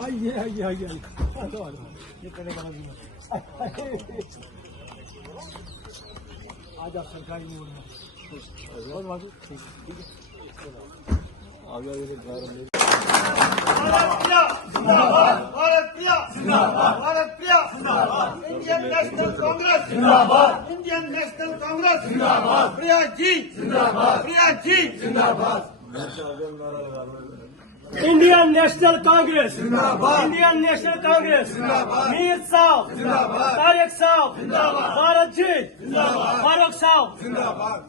आइए आइए आइए ये करने का आज आप सरकारी मोड में इंडियन नेशनल कांग्रेस जिंदाबाद, इंडियन नेशनल कांग्रेस जिंदाबाद, प्रिया जी जिंदाबाद, प्रिया जी जिंदाबाद, इंडियन नेशनल कांग्रेस जिंदाबाद, इंडियन नेशनल कांग्रेस जिंदाबाद, मीर साहब जिंदाबाद, तारिक साहब जिंदाबाद, भारत जी जिंदाबाद, फारूक साहब जिंदाबाद।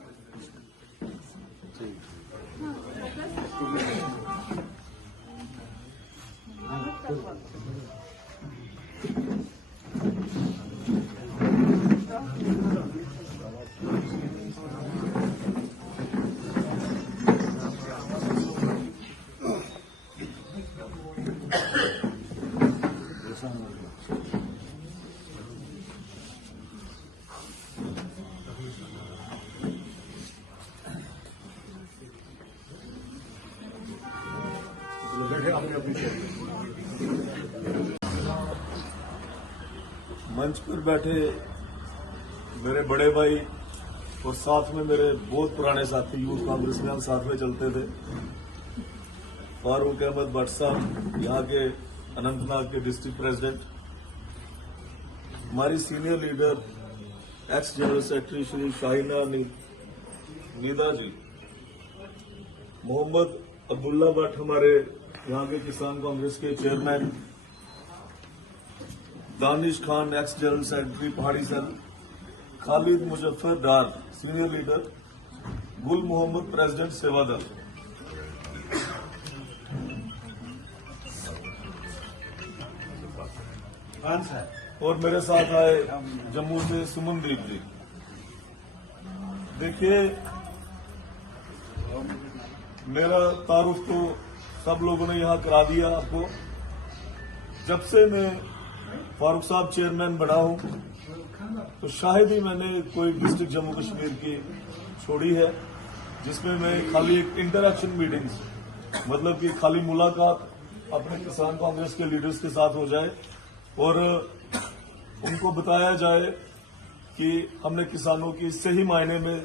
मंच पर बैठे मेरे बड़े भाई और साथ में मेरे बहुत पुराने साथी यूथ कांग्रेस में हम साथ में चलते थे, फारूक अहमद भट्ट साहब यहाँ के अनंतनाग के डिस्ट्रिक्ट प्रेसिडेंट, हमारी senior leader ex general secretary Shri Shaheena Nida ji, Mohammad Abdullah Bhat हमारे यहाँ के किसान कांग्रेस के chairman, Danish Khan ex general secretary Pahari cell, Khalid Muzaffar Dar senior leader, Gul Mohammad president सेवा दल, और मेरे साथ आए जम्मू से सुमनदीप जी। देखिए, मेरा तारुफ तो सब लोगों ने यहाँ करा दिया आपको। जब से मैं फारूक साहब चेयरमैन बना हूं तो शायद ही मैंने कोई डिस्ट्रिक्ट जम्मू कश्मीर की छोड़ी है जिसमें मैं खाली एक इंटरैक्शन मीटिंग्स, मतलब कि खाली मुलाकात अपने किसान कांग्रेस के लीडर्स के साथ हो जाए और उनको बताया जाए कि हमने किसानों की सही मायने में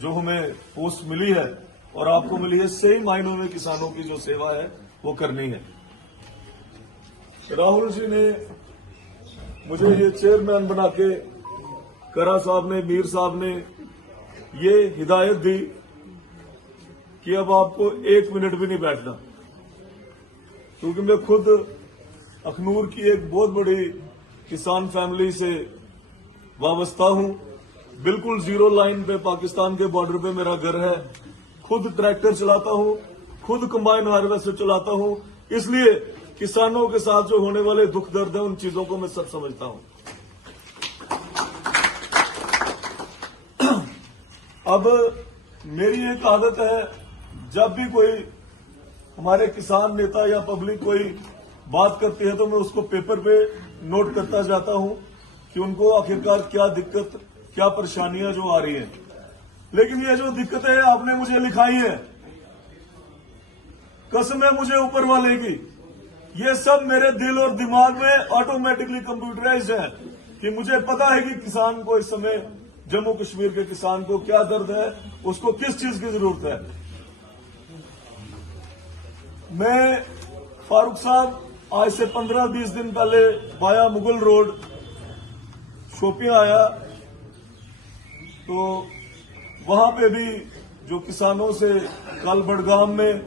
जो हमें पोस्ट मिली है और आपको मिली है, सही मायनों में किसानों की जो सेवा है वो करनी है। राहुल जी ने मुझे ये चेयरमैन बना के, करा साहब ने, मीर साहब ने ये हिदायत दी कि अब आपको 1 मिनट भी नहीं बैठना, क्योंकि मैं खुद अखनूर की एक बहुत बड़ी किसान फैमिली से वाबस्ता हूं। बिल्कुल जीरो लाइन पे पाकिस्तान के बॉर्डर पे मेरा घर है। खुद ट्रैक्टर चलाता हूं, खुद कंबाइन हार्वेस्टर चलाता हूं, इसलिए किसानों के साथ जो होने वाले दुख दर्द है उन चीजों को मैं सब समझता हूं। अब मेरी एक आदत है, जब भी कोई हमारे किसान नेता या पब्लिक कोई बात करती है तो मैं उसको पेपर पे नोट करता जाता हूं कि उनको आखिरकार क्या दिक्कत, क्या परेशानियां जो आ रही हैं। लेकिन ये जो दिक्कतें आपने मुझे लिखाई है, कसम है मुझे ऊपर वाले की, ये सब मेरे दिल और दिमाग में ऑटोमेटिकली कंप्यूटराइज्ड है कि मुझे पता है कि किसान को इस समय, जम्मू कश्मीर के किसान को क्या दर्द है, उसको किस चीज की जरूरत है। मैं फारूक साहब आज से 15-20 दिन पहले वाया मुगल रोड शोपियां आया, तो वहां पे भी जो किसानों से, कल बड़गाम में,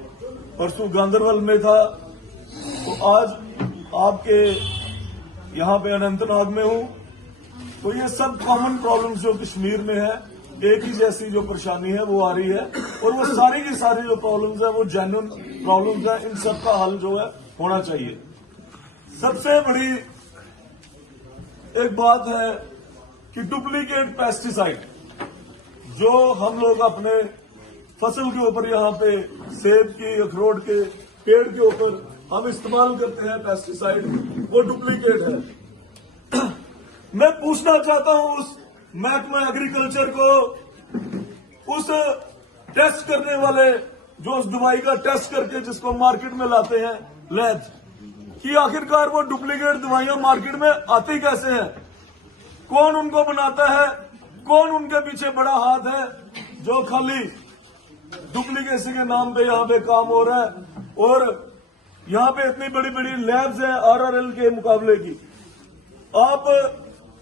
परसों गांदरबल में था, तो आज आपके यहां पे अनंतनाग में हूं। तो ये सब कॉमन प्रॉब्लम्स जो कश्मीर में है, एक ही जैसी जो परेशानी है वो आ रही है, और वो सारी की सारी जो प्रॉब्लम्स है वो जेन्युइन प्रॉब्लम्स है। इन सब का हल जो है होना चाहिए। सबसे बड़ी एक बात है कि डुप्लीकेट पेस्टिसाइड जो हम लोग अपने फसल के ऊपर, यहाँ पे सेब की, अखरोट के पेड़ के ऊपर हम इस्तेमाल करते हैं पेस्टिसाइड, वो डुप्लीकेट है। मैं पूछना चाहता हूं उस महकमा एग्रीकल्चर को, उस टेस्ट करने वाले जो उस दवाई का टेस्ट करके जिसको मार्केट में लाते हैं, लैब, कि आखिरकार वो डुप्लीकेट दवाइयां मार्केट में आती कैसे हैं, कौन उनको बनाता है, कौन उनके पीछे बड़ा हाथ है जो खाली डुप्लीकेसी के नाम पे यहाँ पे काम हो रहा है। और यहाँ पे इतनी बड़ी बड़ी लैब्स हैं आरआरएल के मुकाबले की। आप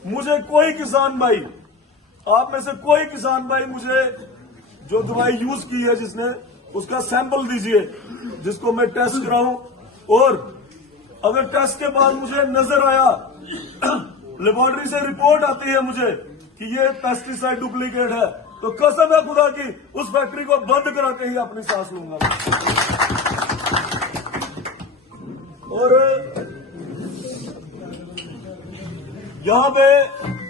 मुझे कोई किसान भाई, आप में से कोई किसान भाई मुझे जो दवाई यूज की है जिसने, उसका सैंपल दीजिए जिसको मैं टेस्ट कराऊं। और अगर टेस्ट के बाद मुझे नजर आया, लेबोरेटरी से रिपोर्ट आती है मुझे कि ये पेस्टिसाइड डुप्लीकेट है, तो कसम है खुदा की उस फैक्ट्री को बंद करा के ही अपनी सांस लूंगा। और यहां पे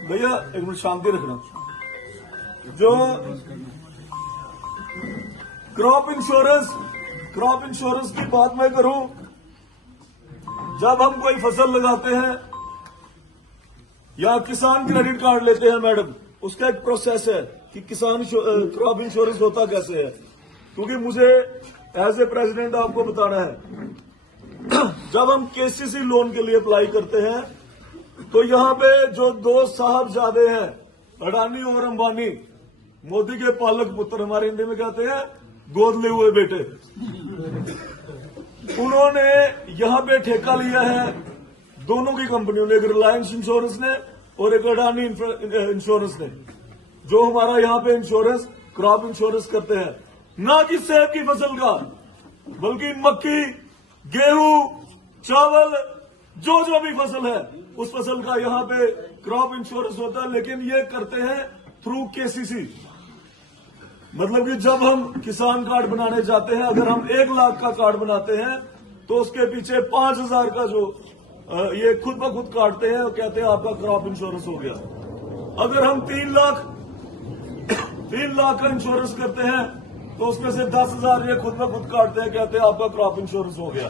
भैया एक मिनट शांति रखना। जो क्रॉप इंश्योरेंस की बात मैं करूं, जब हम कोई फसल लगाते हैं या किसान क्रेडिट कार्ड लेते हैं मैडम, उसका एक प्रोसेस है कि किसान क्रॉप इंश्योरेंस होता कैसे है। क्योंकि मुझे एज ए प्रेसिडेंट आपको बताना है, जब हम केसीसी लोन के लिए अप्लाई करते हैं तो यहां पे जो दो साहबजादे हैं, अडानी और अंबानी, मोदी के पालक पुत्र, हमारे हिंदी में कहते हैं गोद ले हुए बेटे, उन्होंने यहां पे ठेका लिया है दोनों की कंपनियों ने, एक रिलायंस इंश्योरेंस ने और एक अडानी इंश्योरेंस ने, जो हमारा यहां पे इंश्योरेंस क्रॉप इंश्योरेंस करते हैं। ना कि सेब की फसल का, बल्कि मक्की, गेहूं, चावल, जो भी फसल है उस फसल का यहां पे क्रॉप इंश्योरेंस होता है। लेकिन ये करते हैं थ्रू केसीसी। मतलब कि जब हम किसान कार्ड बनाने जाते हैं, अगर हम 1 लाख का कार्ड बनाते हैं तो उसके पीछे 5,000 का जो ये खुद ब खुद काटते हैं, कहते हैं आपका क्रॉप इंश्योरेंस हो गया। अगर हम 3 लाख का इंश्योरेंस करते हैं तो उसमें से 10,000 ये खुद ब खुद काटते हैं, कहते हैं आपका क्रॉप इंश्योरेंस हो गया।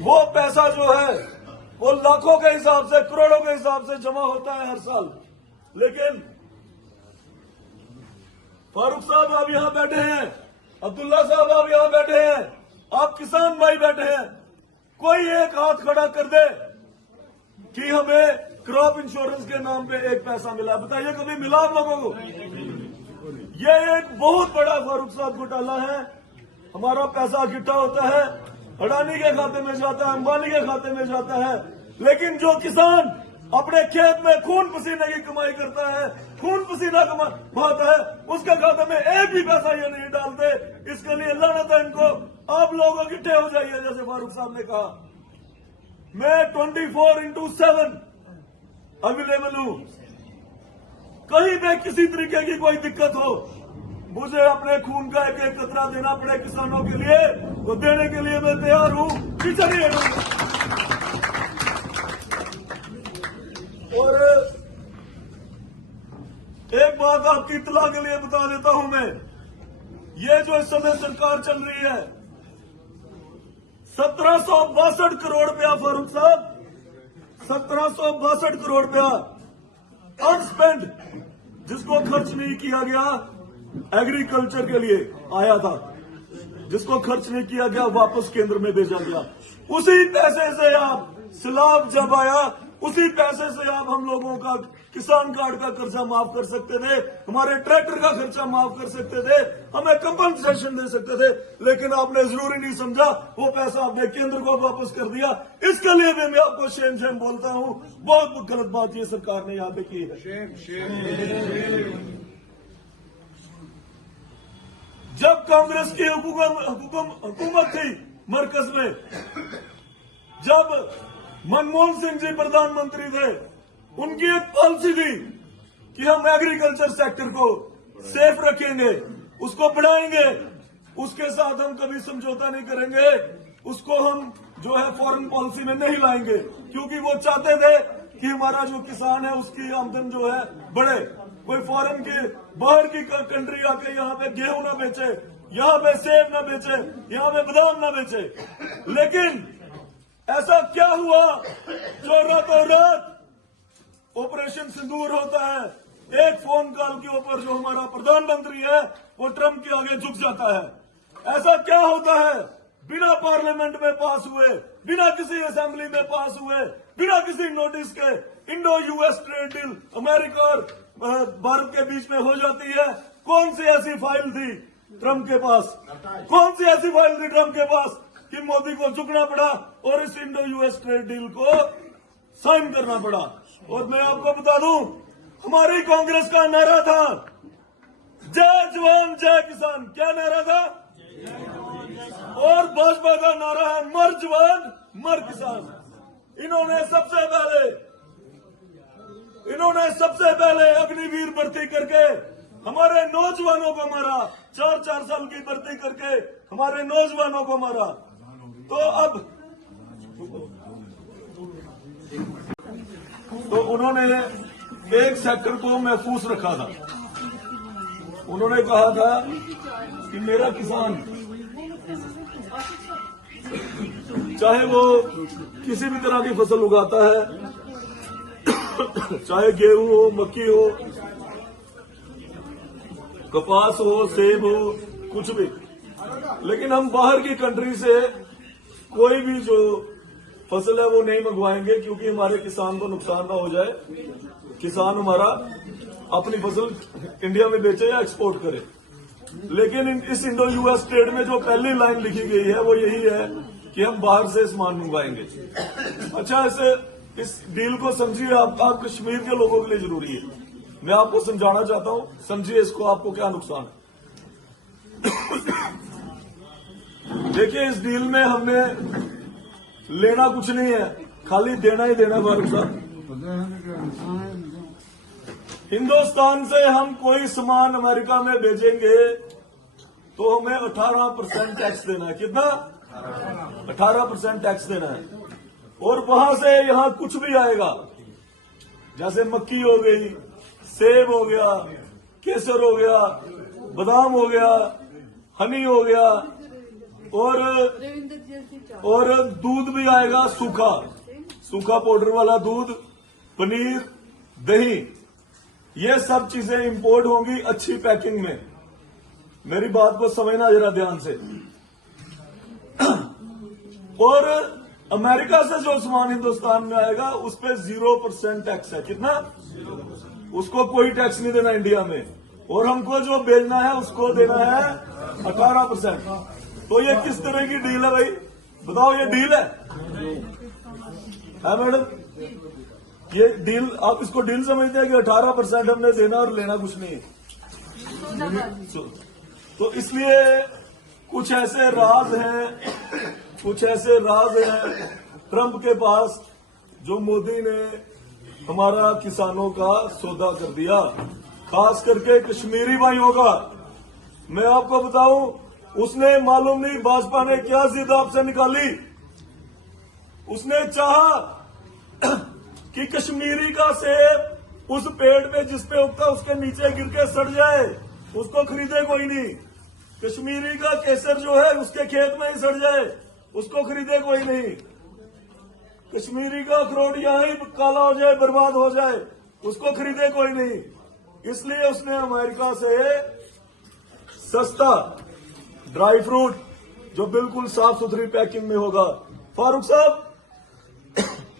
वो पैसा जो है वो लाखों के हिसाब से, करोड़ों के हिसाब से जमा होता है हर साल। लेकिन फारूक साहब आप यहां बैठे हैं, अब्दुल्ला साहब आप यहां बैठे हैं, आप किसान भाई बैठे हैं, कोई एक हाथ खड़ा कर दे कि हमें क्रॉप इंश्योरेंस के नाम पे एक पैसा मिला। बताइए कभी मिला आप लोगों को? ये एक बहुत बड़ा फारूक साहब घोटाला है। हमारा पैसा इकट्ठा होता है, अडानी के खाते में जाता है, अंबानी के खाते में जाता है, लेकिन जो किसान अपने खेत में खून पसीने की कमाई करता है, खून पसीना बहाता है, उसके खाते में एक भी पैसा ये नहीं डालते। इसके लिए लानत है इनको। आप लोग इकट्ठे हो जाइए, जैसे फारूक साहब ने कहा। मैं 24/7 अवेलेबल हूं। कहीं पे किसी तरीके की कोई दिक्कत हो, मुझे अपने खून का एक एक कतरा देना पड़े किसानों के लिए, तो देने के लिए मैं तैयार हूं, पीछे नहीं हटूंगा। और एक बात आपकी इत्तला के लिए बता देता हूं मैं, ये जो इस समय सरकार चल रही है, 1762 करोड़ रुपया फारूक साहब, 1762 करोड़ रुपया अनस्पेंड, जिसको खर्च नहीं किया गया एग्रीकल्चर के लिए आया था, जिसको खर्च नहीं किया गया वापस केंद्र में भेजा गया। उसी पैसे से आप सैलाब जब आया, उसी पैसे से आप हम लोगों का किसान कार्ड का खर्चा माफ कर सकते थे, हमारे ट्रैक्टर का खर्चा माफ कर सकते थे, हमें कंपनसेशन दे सकते थे। लेकिन आपने जरूरी नहीं समझा, वो पैसा आपने केंद्र को वापस कर दिया। इसके लिए भी मैं आपको शेम शेम बोलता हूं। बहुत गलत बात ये सरकार ने यहां पे की है। जब कांग्रेस की हुकूमत थी मरकज में, जब मनमोहन सिंह जी प्रधानमंत्री थे, उनकी एक पॉलिसी थी कि हम एग्रीकल्चर सेक्टर को सेफ रखेंगे, उसको बढ़ाएंगे, उसके साथ हम कभी समझौता नहीं करेंगे, उसको हम जो है फॉरेन पॉलिसी में नहीं लाएंगे, क्योंकि वो चाहते थे कि हमारा जो किसान है उसकी आमदन जो है बढ़े। कोई फॉरेन के बाहर की कंट्री आके यहाँ पे गेहूं ना बेचे, यहाँ पे सेब ना बेचे, यहाँ पे बादाम ना बेचे। लेकिन ऐसा क्या हुआ जो रातों रात ऑपरेशन सिंदूर होता है, एक फोन कॉल के ऊपर जो हमारा प्रधानमंत्री है वो ट्रंप के आगे झुक जाता है। ऐसा क्या होता है बिना पार्लियामेंट में पास हुए, बिना किसी असेंबली में पास हुए, बिना किसी नोटिस के Indo US trade deal America और भारत के बीच में हो जाती है। कौन सी ऐसी फाइल थी ट्रंप के पास, कौन सी ऐसी फाइल थी ट्रंप के पास कि मोदी को झुकना पड़ा और इस इंडो यूएस ट्रेड डील को साइन करना पड़ा। और मैं आपको बता दूं, हमारी कांग्रेस का नारा था जय जवान जय किसान। क्या नारा था? और भाजपा का नारा है मर जवान मर किसान। इन्होंने सबसे पहले अग्निवीर भर्ती करके हमारे नौजवानों को मारा, 4-4 साल की भर्ती करके हमारे नौजवानों को मारा। तो उन्होंने एक सेक्टर को महफूज रखा था। उन्होंने कहा था कि मेरा किसान चाहे वो किसी भी तरह की फसल उगाता है, चाहे गेहूं हो, मक्की हो, कपास हो, सेब हो, कुछ भी, लेकिन हम बाहर की कंट्री से कोई भी जो फसल है वो नहीं मंगवाएंगे, क्योंकि हमारे किसान को नुकसान ना हो जाए। किसान हमारा अपनी फसल इंडिया में बेचे या एक्सपोर्ट करे। लेकिन इस इंडो यूएस ट्रेड में जो पहली लाइन लिखी गई है वो यही है कि हम बाहर से सामान मंगवाएंगे। अच्छा, इस डील को समझिए। आप कश्मीर के लोगों के लिए जरूरी है, मैं आपको समझाना चाहता हूं, समझिए इसको, आपको क्या नुकसान है। देखिए, इस डील में हमने लेना कुछ नहीं है, खाली देना ही देना। फारूक साहब, हिंदुस्तान से हम कोई सामान अमेरिका में भेजेंगे तो हमें 18% टैक्स देना है। कितना? 18% टैक्स देना है। और वहां से यहां कुछ भी आएगा, जैसे मक्की हो गई, सेब हो गया, केसर हो गया, बादाम हो गया, हनी हो गया, और दूध भी आएगा, सूखा पाउडर वाला दूध, पनीर, दही, ये सब चीजें इंपोर्ट होंगी अच्छी पैकिंग में। मेरी बात को समझना जरा ध्यान से। और अमेरिका से जो सामान हिंदुस्तान में आएगा उस पर 0% टैक्स है। कितना? उसको कोई टैक्स नहीं देना इंडिया में। और हमको जो बेचना है उसको देना है 18%। तो ये किस तरह की डील है भाई? बताओ, ये डील है मैडम? ये डील, आप इसको डील समझते हैं कि 18% हमने देना और लेना कुछ नहीं है। तो इसलिए कुछ ऐसे राज हैं ट्रंप के पास, जो मोदी ने हमारा किसानों का सौदा कर दिया, खास करके कश्मीरी भाइयों का। मैं आपको बताऊं, उसने मालूम नहीं भाजपा ने क्या जिद आपसे निकाली। उसने चाहा कि कश्मीरी का सेब उस पेड़ पे जिस पे उगता उसके नीचे गिर के सड़ जाए, उसको खरीदे कोई नहीं। कश्मीरी का केसर जो है उसके खेत में ही सड़ जाए, उसको खरीदे कोई नहीं। कश्मीरी का अखरोट यहां ही काला हो जाए, बर्बाद हो जाए, उसको खरीदे कोई नहीं। इसलिए उसने अमेरिका से सस्ता ड्राई फ्रूट, जो बिल्कुल साफ सुथरी पैकिंग में होगा। फारूक साहब,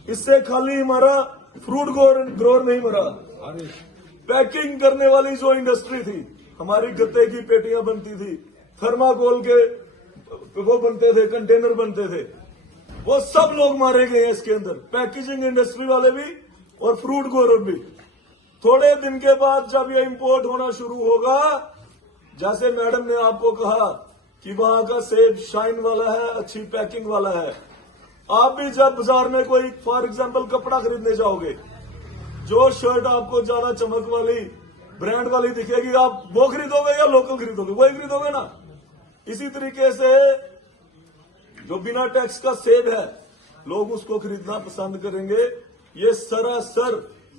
इससे खाली हमारा फ्रूट ग्रोअर नहीं मरा, पैकिंग करने वाली जो इंडस्ट्री थी, हमारी गत्ते की पेटियां बनती थी, थर्माकोल के वो बनते थे, कंटेनर बनते थे, वो सब लोग मारे गए हैं इसके अंदर, पैकेजिंग इंडस्ट्री वाले भी और फ्रूट ग्रोअर भी। थोड़े दिन के बाद जब ये इंपोर्ट होना शुरू होगा, जैसे मैडम ने आपको कहा कि वहां का सेब शाइन वाला है, अच्छी पैकिंग वाला है, आप भी जब बाजार में कोई फॉर एग्जांपल कपड़ा खरीदने जाओगे, जो शर्ट आपको ज्यादा चमक वाली ब्रांड वाली दिखेगी, आप वो खरीदोगे या लोकल खरीदोगे? वही खरीदोगे ना। इसी तरीके से जो बिना टैक्स का सेब है, लोग उसको खरीदना पसंद करेंगे। ये सरासर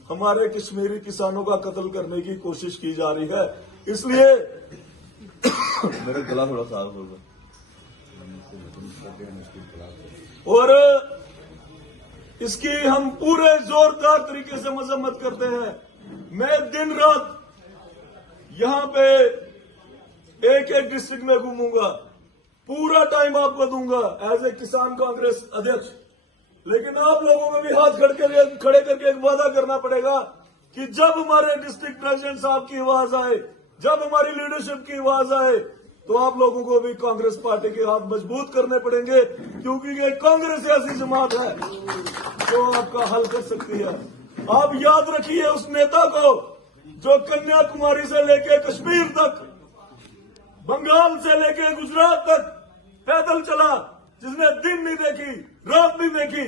हमारे कश्मीरी किसानों का कत्ल करने की कोशिश की जा रही है। इसलिए मेरा गला थोड़ा साफ होगा। और इसकी हम पूरे जोरदार तरीके से मजम्मत करते हैं। मैं दिन रात यहां पे एक एक डिस्ट्रिक्ट में घूमूंगा, पूरा टाइम आपको दूंगा एज ए किसान कांग्रेस अध्यक्ष। लेकिन आप लोगों को भी हाथ खड़े करके एक वादा करना पड़ेगा कि जब हमारे डिस्ट्रिक्ट प्रेसिडेंट साहब की आवाज आए, जब हमारी लीडरशिप की आवाज आए, तो आप लोगों को भी कांग्रेस पार्टी के हाथ मजबूत करने पड़ेंगे, क्योंकि ये कांग्रेस ऐसी जमात है जो आपका हल कर सकती है। आप याद रखिए उस नेता को जो कन्याकुमारी से लेके कश्मीर तक, बंगाल से लेके गुजरात तक पैदल चला, जिसने दिन नहीं देखी, रात नहीं देखी,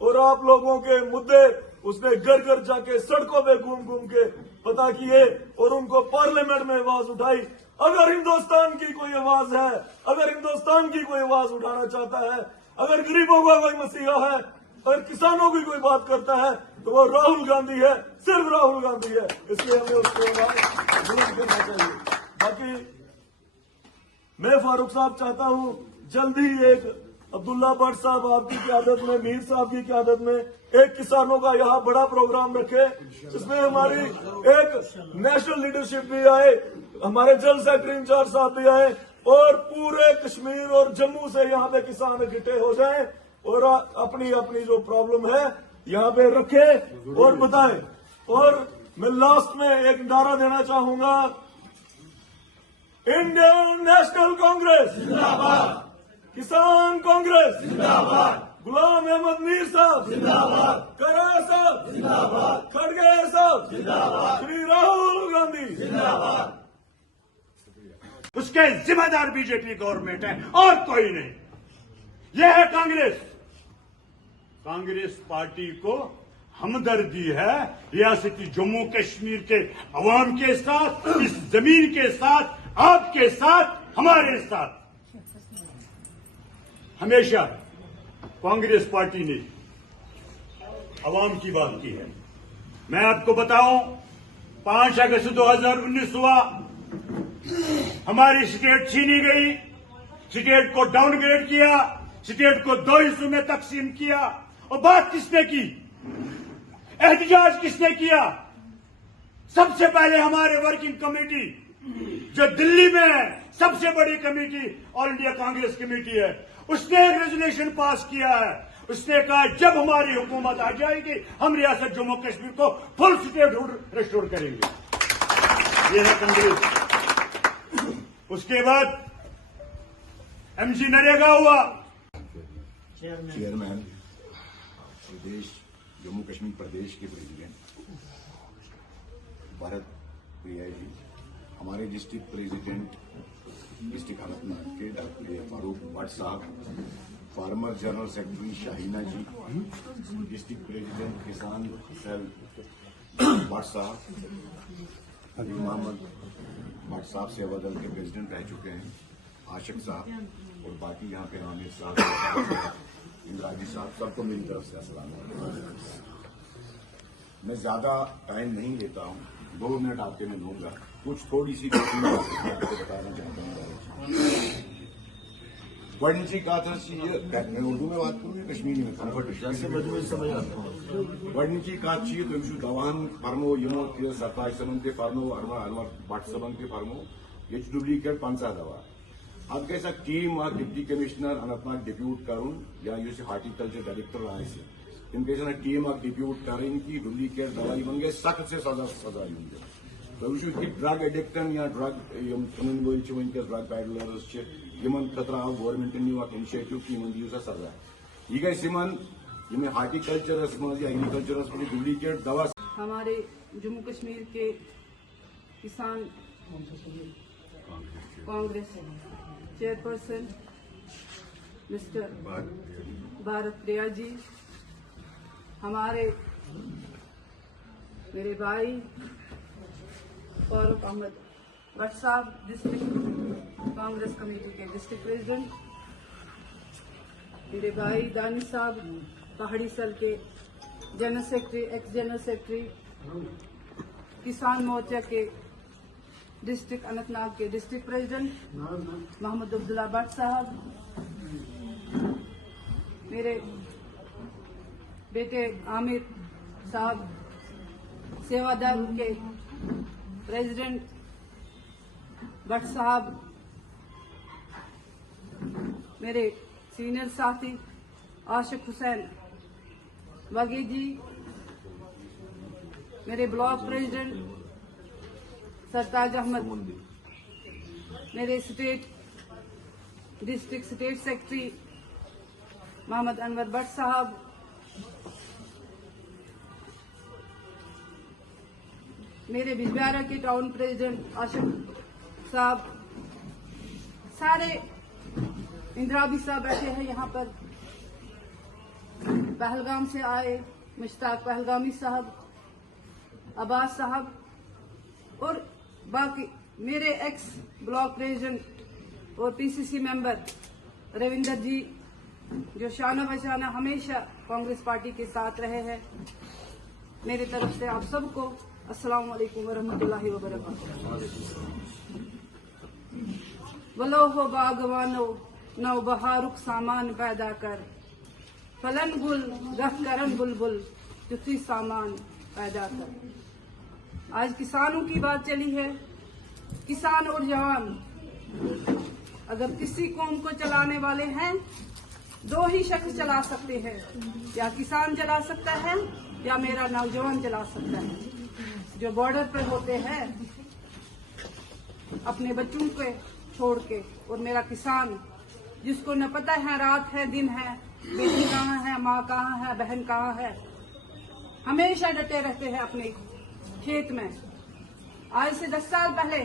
और आप लोगों के मुद्दे उसने घर घर जाके सड़कों पे घूम घूम के पता किए और उनको पार्लियामेंट में आवाज उठाई। अगर हिंदुस्तान की कोई आवाज है, अगर हिंदुस्तान की कोई आवाज उठाना चाहता है, अगर गरीबों का कोई मसीहा है, अगर किसानों की कोई बात करता है, तो वो राहुल गांधी है, सिर्फ राहुल गांधी है। इसलिए हमें उसको बुलंद करना चाहिए। बाकी मैं फारूक साहब चाहता हूं जल्द ही एक अब्दुल्ला भट्ट साहब आपकी क़यादत में, मीर साहब की क़यादत में एक किसानों का यहाँ बड़ा प्रोग्राम रखे, जिसमें हमारी एक नेशनल लीडरशिप भी आए, हमारे जल सेक्रेटरी इंचार्ज साहब भी आए, और पूरे कश्मीर और जम्मू से यहाँ पे किसान इकट्ठे हो जाएं और अपनी अपनी जो प्रॉब्लम है यहाँ पे रखे और बताएं। और मैं लास्ट में एक नारा देना चाहूंगा, इंडियन नेशनल कांग्रेस जिंदाबाद, किसान कांग्रेस जिंदाबाद, गुलाम अहमद मीर साहब जिंदाबाद, करार साहब जिंदाबाद, खड़गे साहब जिंदाबाद, श्री राहुल गांधी जिंदाबाद। उसके जिम्मेदार बीजेपी गवर्नमेंट है और कोई नहीं। यह है कांग्रेस। कांग्रेस पार्टी को हमदर्दी है रियासती जम्मू कश्मीर के अवाम के साथ, इस जमीन के साथ, आपके साथ, हमारे साथ। हमेशा कांग्रेस पार्टी ने अवाम की बात की है। मैं आपको बताऊं, 5 अगस्त 2019 हुआ, हमारी स्टेट छीनी गई, स्टेट को डाउनग्रेड किया, स्टेट को 2 हिस्सों में तकसीम किया। और बात किसने की, एहतजाज किसने किया? सबसे पहले हमारे वर्किंग कमेटी जो दिल्ली में है, सबसे बड़ी committee all India Congress committee है, उसने एक रेजोल्यूशन पास किया है। उसने कहा जब हमारी हुकूमत आ जाएगी हम रियासत जम्मू कश्मीर को फुल स्टेटहुड रिस्टोर करेंगे। ये है कांग्रेस। उसके बाद एमजी नरेगा हुआ। चेयरमैन प्रदेश जम्मू कश्मीर प्रदेश के प्रेसिडेंट भारत प्रिया जी, हमारे डिस्ट्रिक्ट प्रेसिडेंट डिस्ट्रिक्ट अनंतनाग के डॉक्टर फारूक भट्ट साहब, फार्मर जनरल सेक्रेटरी शाहीना जी, डिस्ट्रिक्ट प्रेसिडेंट किसान सेल भट्ट साहब, अली मोहम्मद भट्ट साहब सेवा दल के प्रेसिडेंट रह चुके हैं, आशिक साहब, और बाकी यहाँ पे आमिर साहब, इंद्राजी साहब, सबको मेरी तरफ से अस्सलाम वालेकुम। मैं ज्यादा टाइम नहीं लेता हूँ, 2 मिनट आपके मैं लूंगा। कुछ थोड़ी सी आपको बताना चाहता हूँ। गडनची कत मैं उर्दू में बात करूँ, कश्मीरी में गडनची कत तुम दवान फरमो यमो सरताज सबन ते फरमो अनवर भट्ट सबन ते फरमो ये डुप्लीकेट 50 दवा अब गई team deputy commissioner Anantnag depute करुन या हार्टिकल्चर डायरेक्टर आए तम गई टीम डिप्यूट करें कि डुप्लीकेट दवा इन गई सख्त से सजा यून तो वो ड्रग एडिक्टन या ड्रग क्लन वल वनकस ड्रग पैडलर्स खतर आव गवर्नमेंट न्यू इनिशिएटिव कि दिव सा सजा यह गई हार्टिकल्चरस मज या एग्रीकल्चरस मज डुप्लीकेट दवा। हमारे जम्मू कश्मीर के किसान कांग्रेस चेयरपर्सन मिस्टर भारत प्रिया जी, हमारे मेरे भाई फारूक अहमद भट्ट साहब डिस्ट्रिक्ट कांग्रेस कमेटी के डिस्ट्रिक्ट प्रेसिडेंट, मेरे भाई दानिश साहब पहाड़ी सेल के general secretary, x general secretary, किसान मोर्चा के डिस्ट्रिक्ट अनंतनाग के डिस्ट्रिक्ट प्रेसिडेंट मोहम्मद अब्दुल्ला भट्ट साहब, मेरे बेटे आमिर साहब सेवादल के प्रेसिडेंट भट्ट साहब, मेरे सीनियर साथी आशिक हुसैन वगी जी, मेरे ब्लॉक प्रेसिडेंट सरताज अहमद, मेरे district state secretary Mohammad Anwar Bhat sahab, मेरे बिजबिहारा के टाउन प्रेसिडेंट आशिफ साहब, सारे इंदिराबी साहब बैठे हैं यहाँ पर, पहलगाम से आए मुश्ताक पहलगामी साहब, अब्बास साहब और बाकी मेरे एक्स ब्लॉक प्रेसिडेंट और पीसीसी मेंबर रविंदर जी, जो शाना बशाना हमेशा कांग्रेस पार्टी के साथ रहे हैं। मेरी तरफ से आप सबको अस्सलाम वालेकुम वरहमतुल्लाहि वबरकातुहू। वलो हो बागवानो नौ बहारुक सामान पैदा कर, फलन गुल रख करन बुलबुल जुथी सामान पैदा कर। आज किसानों की बात चली है। किसान और जवान अगर किसी कौम को चलाने वाले हैं, दो ही शख्स चला सकते हैं, या किसान चला सकता है या मेरा नौजवान चला सकता है। जो बॉर्डर पर होते हैं अपने बच्चों को छोड़ के, और मेरा किसान जिसको न पता है रात है दिन है, बेटी कहाँ है, माँ कहाँ है, बहन कहाँ है, हमेशा डटे रहते हैं अपने खेत में। आज से 10 साल पहले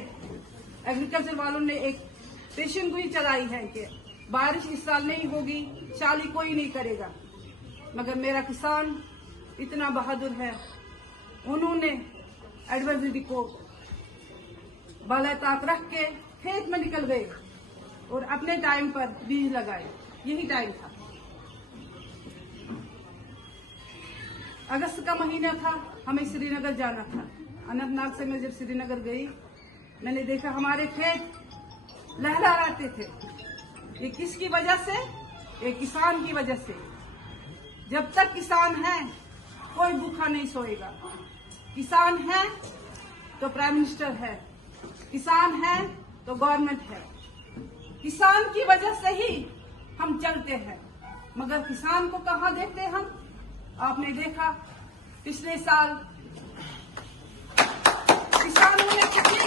एग्रीकल्चर वालों ने एक पेशन गोई चलाई है कि बारिश इस साल नहीं होगी, चाली कोई नहीं करेगा, मगर मेरा किसान इतना बहादुर है, उन्होंने एडवाइजरी को बाला ताक रख के खेत में निकल गए और अपने टाइम पर बीज लगाए। यही टाइम था, अगस्त का महीना था, हमें श्रीनगर जाना था। अनंतनाग से मैं जब श्रीनगर गई, मैंने देखा हमारे खेत लहरा रहते थे। ये किसकी वजह से? ये किसान की वजह से। जब तक किसान है कोई भूखा नहीं सोएगा। किसान है तो प्राइम मिनिस्टर है, किसान है तो गवर्नमेंट है। किसान की वजह से ही हम चलते हैं, मगर किसान को कहाँ देखते हम? आपने देखा पिछले साल किसानों ने कितनी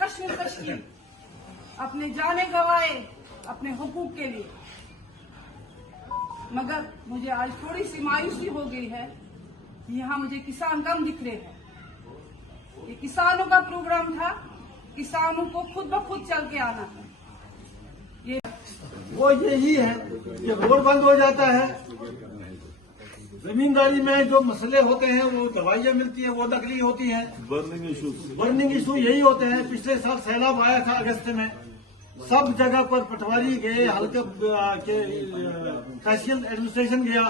कश्मकश की, अपने जाने गंवाए अपने हुकूक के लिए। मगर मुझे आज थोड़ी सी मायूसी हो गई है, यहाँ मुझे किसान कम दिख रहे हैं। ये किसानों का प्रोग्राम था, किसानों को खुद ब खुद चल के आना है। वो यही है कि रोड बंद हो जाता है, जमींदारी में जो मसले होते हैं वो दवाइयाँ मिलती है वो नकली होती हैं, बर्निंग इशू यही होते हैं। पिछले साल सैलाब आया था अगस्त में, सब जगह पर पटवारी गए, हल्का के तहसील एडमिनिस्ट्रेशन गया,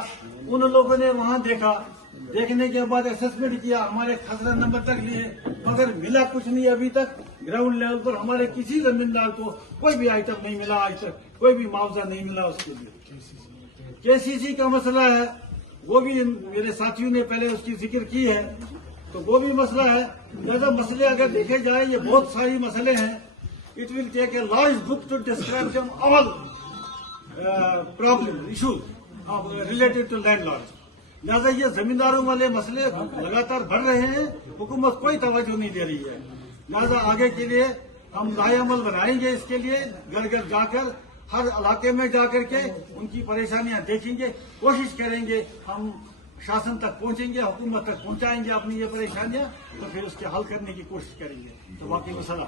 उन लोगों ने वहाँ देखा, देखने के बाद असेसमेंट किया, हमारे खसरा नंबर तक लिए, मगर मिला कुछ नहीं अभी तक। ग्राउंड लेवल पर हमारे किसी जमींदार को कोई भी आइटम नहीं मिला, आज तक कोई भी मुआवजा नहीं मिला उसके लिए। केसीसी का मसला है, वो भी मेरे साथियों ने पहले उसकी जिक्र की है, तो वो भी मसला है। ज्यादा मसले अगर देखे जाए, ये बहुत सारी मसले हैं। It will take a large book to describe them all problem issues related to landlords. लिहाजा ये जमींदारों वाले मसले लगातार बढ़ रहे हैं, हुकूमत कोई तवज्जो नहीं दे रही है। लिहाजा आगे के लिए हम राय-अमल बनाएंगे, इसके लिए घर घर जाकर हर इलाके में जाकर के उनकी परेशानियां देखेंगे, कोशिश करेंगे हम शासन तक पहुंचेंगे, हुकूमत तक पहुंचाएंगे अपनी ये परेशानियां, तो फिर उसके हल करने की कोशिश करेंगे। तो बाकी मसला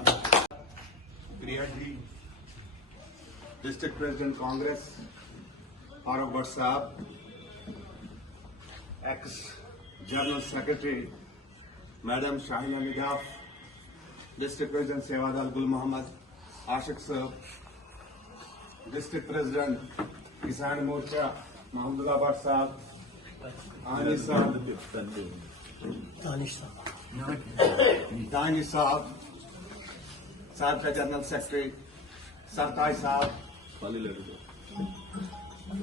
प्रिया जी, डिस्ट्रिक्ट प्रेसिडेंट कांग्रेस फारूक भट्ट साहब, ex general secretary madam Shahina Nigaf, district president सेवादार गुल मोहम्मद, आशिक साहब, डिस्ट्रिक्ट प्रेसिडेंट किसान मोर्चा महमूदुल्लाह भट्ट साहब, आनिस साहब, दानिश साहब, साहब का जनरल सेक्रेटरी सरताज साहब,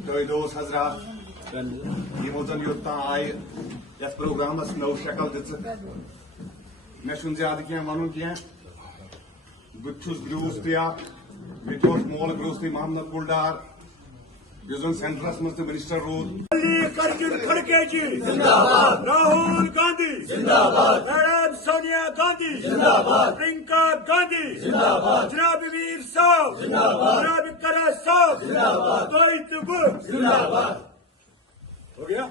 तो दोस्त हजरात यमो जन योत्तान आय यथ प्रोग्रामस नौ शक्ल दित्त मे ज्यादा कह वन कह बहुत ग्रूस तक Mitros Mall Grocery Mohammed Kuldar, Vision Central Minister Road. Mallikarjun खड़गे जी जिंदाबाद, राहुल गांधी जिंदाबाद, मैडम सोनिया गांधी जिंदाबाद, प्रियंका गांधी जिंदाबाद, जनाब वीर साहब जिंदाबाद, जनाब करा साहब जिंदाबाद, जिंदाबाद। हो गया।